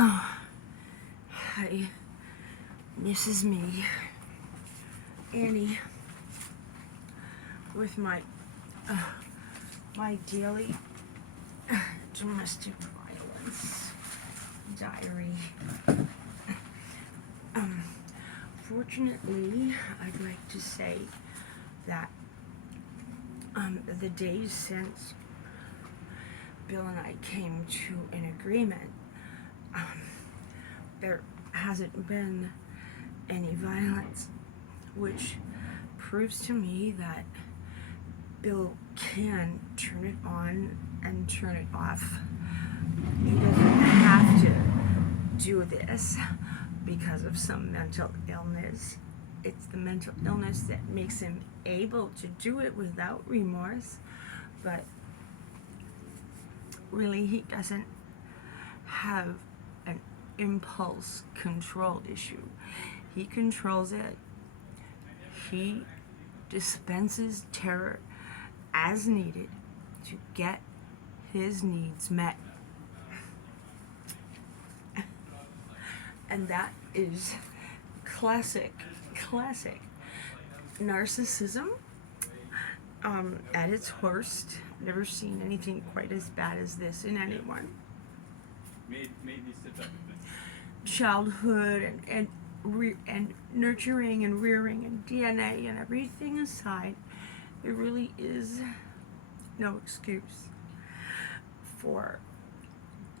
Oh, hi. This is me, Annie, with my daily domestic violence diary. Fortunately, I'd like to say that the days since Bill and I came to an agreement, there hasn't been any violence, which proves to me that Bill can turn it on and turn it off. He doesn't have to do this because of some mental illness. It's the mental illness that makes him able to do it without remorse, but really he doesn't have an impulse control issue. He controls it. He dispenses terror as needed to get his needs met. And that is classic narcissism at its worst. Never seen anything quite as bad as this in anyone. Childhood and nurturing and rearing and DNA and everything aside, there really is no excuse for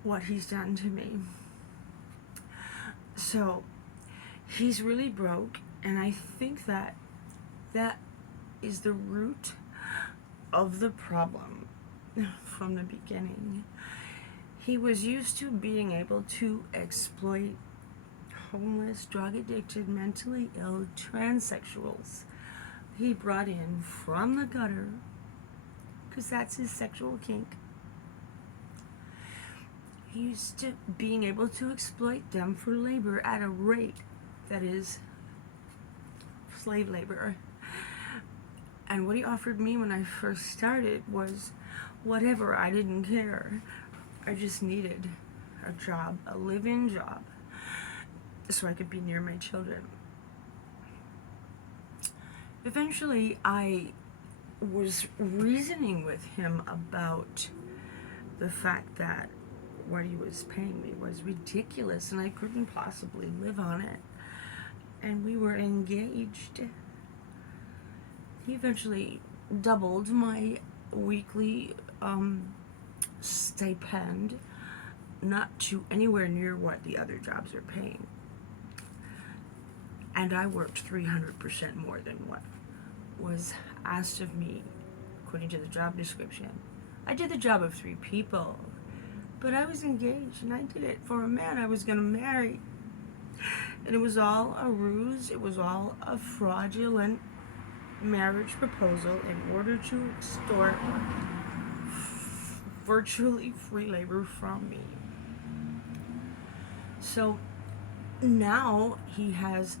what he's done to me. So he's really broke, and I think that is the root of the problem from the beginning. He was used to being able to exploit homeless, drug-addicted, mentally ill transsexuals he brought in from the gutter, because that's his sexual kink. He used to being able to exploit them for labor at a rate that is slave labor. And what he offered me when I first started was whatever. I didn't care. I just needed a job, a live-in job, so I could be near my children. Eventually, I was reasoning with him about the fact that what he was paying me was ridiculous and I couldn't possibly live on it. And we were engaged. He eventually doubled my weekly stipend, not to anywhere near what the other jobs are paying. And I worked 300% more than what was asked of me according to the job description. I did the job of 3 people, but I was engaged and I did it for a man I was going to marry. And it was all a ruse. It was all a fraudulent marriage proposal in order to extort virtually free labor from me. So now he has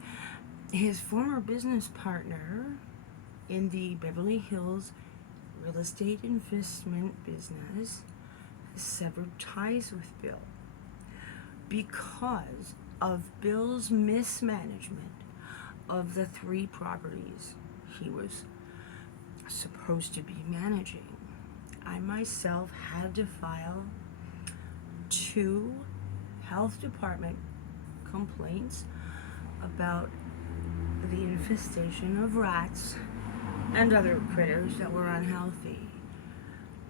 his former business partner in the Beverly Hills real estate investment business has severed ties with Bill because of Bill's mismanagement of the 3 properties he was supposed to be managing. I myself had to file 2 health department complaints about the infestation of rats and other critters that were unhealthy.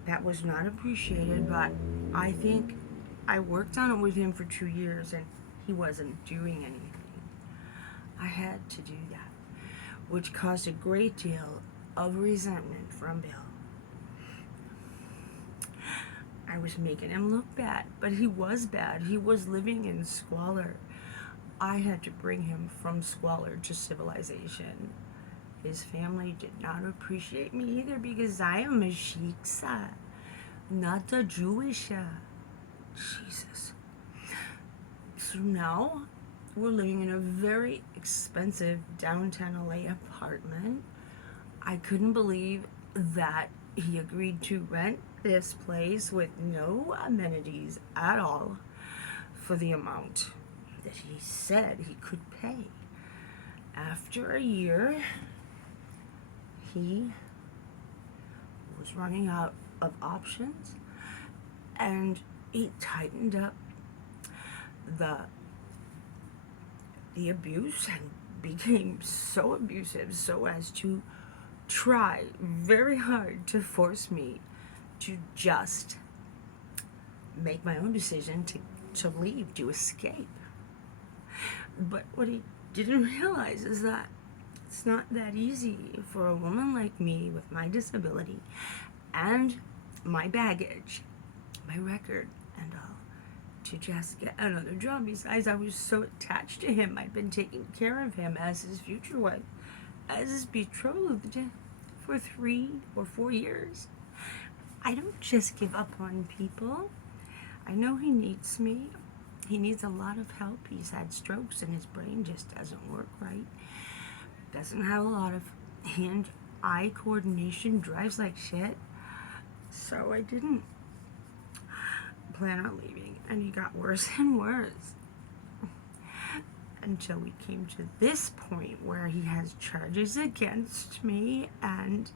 That was not appreciated, but I think I worked on it with him for 2 years and he wasn't doing anything. I had to do that, which caused a great deal of resentment from Bill. I was making him look bad, but he was bad. He was living in squalor. I had to bring him from squalor to civilization. His family did not appreciate me either because I am a Shiksa, not a Jewish. Jesus. So now we're living in a very expensive downtown LA apartment. I couldn't believe that he agreed to rent this place with no amenities at all for the amount that he said he could pay. After a year, he was running out of options, and he tightened up the abuse and became so abusive so as to try very hard to force me to just make my own decision to leave, to escape. But what he didn't realize is that it's not that easy for a woman like me with my disability and my baggage, my record and all, to just get another job. Besides, I was so attached to him. I'd been taking care of him as his future wife, as his betrothed for 3 or 4 years. I don't just give up on people. I know he needs me. He needs a lot of help. He's had strokes and his brain just doesn't work right. Doesn't have a lot of hand-eye coordination, drives like shit. So I didn't plan on leaving, and he got worse and worse until we came to this point where he has charges against me, and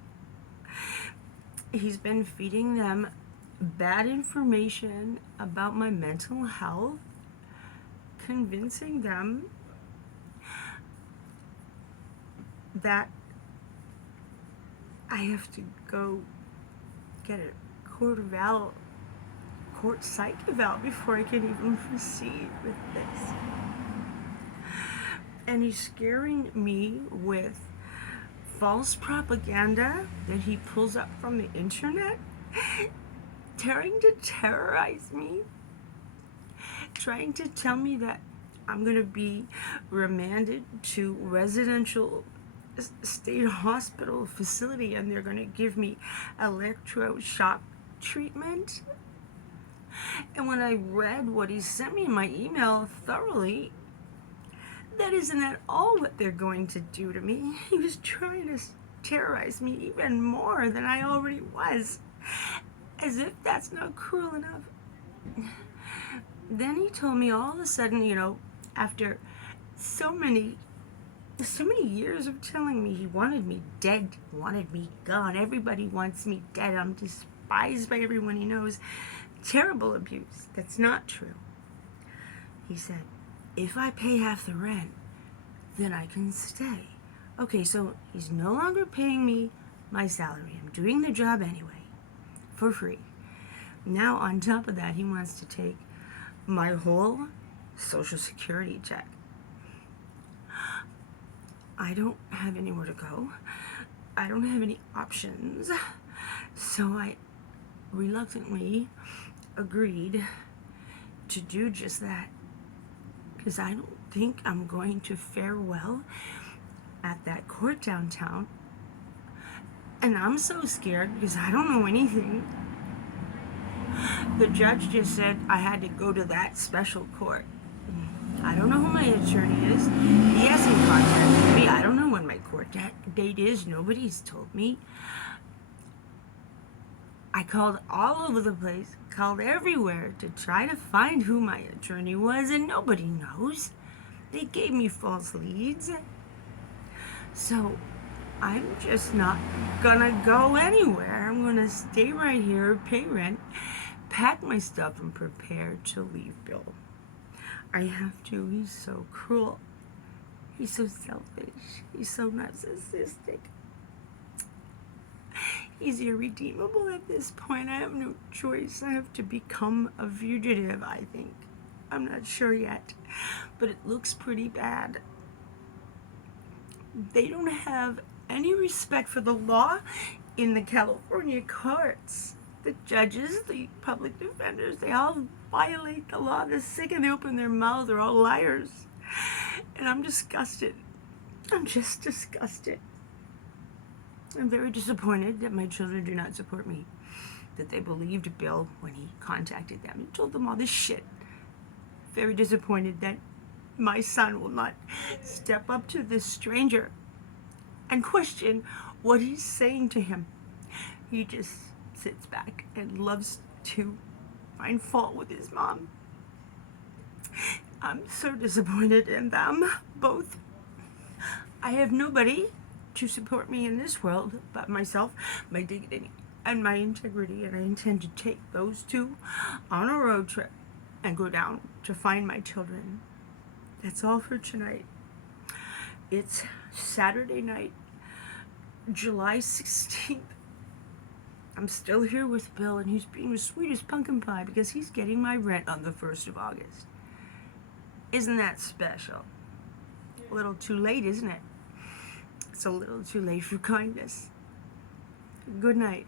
he's been feeding them bad information about my mental health, convincing them that I have to go get a court psych eval before I can even proceed with this. And he's scaring me with false propaganda that he pulls up from the internet, trying to terrorize me, trying to tell me that I'm going to be remanded to residential state hospital facility and they're going to give me electroshock treatment. And when I read what he sent me in my email thoroughly, that isn't at all what they're going to do to me. He was trying to terrorize me even more than I already was, as if that's not cruel enough. Then he told me all of a sudden, after so many years of telling me he wanted me dead, wanted me gone, everybody wants me dead, I'm despised by everyone he knows, terrible abuse. That's not true. He said, if I pay half the rent, then I can stay. Okay, so he's no longer paying me my salary. I'm doing the job anyway, for free. Now, on top of that, he wants to take my whole Social Security check. I don't have anywhere to go. I don't have any options. So I reluctantly agreed to do just that, because I don't think I'm going to fare well at that court downtown. And I'm so scared because I don't know anything. The judge just said I had to go to that special court. I don't know who my attorney is. He hasn't contacted me. I don't know when my court date is. Nobody's told me. I called all over the place, called everywhere to try to find who my attorney was, and nobody knows. They gave me false leads. So I'm just not gonna go anywhere. I'm gonna stay right here, pay rent, pack my stuff, and prepare to leave Bill. I have to. He's so cruel. He's so selfish. He's so narcissistic. He's irredeemable at this point. I have no choice. I have to become a fugitive, I think. I'm not sure yet, but it looks pretty bad. They don't have any respect for the law in the California courts. The judges, the public defenders, they all violate the law. The second they open their mouth, they're all liars. And I'm disgusted. I'm just disgusted. I'm very disappointed that my children do not support me, that they believed Bill when he contacted them and told them all this shit. Very disappointed that my son will not step up to this stranger and question what he's saying to him. He just sits back and loves to find fault with his mom. I'm so disappointed in them, both. I have nobody to support me in this world but myself, my dignity, and my integrity, and I intend to take those two on a road trip and go down to find my children. That's all for tonight. It's Saturday night, July 16th. I'm still here with Bill, and he's being the sweetest pumpkin pie because he's getting my rent on the 1st of August. Isn't that special? A little too late, isn't it? It's a little too late for kindness. Good night.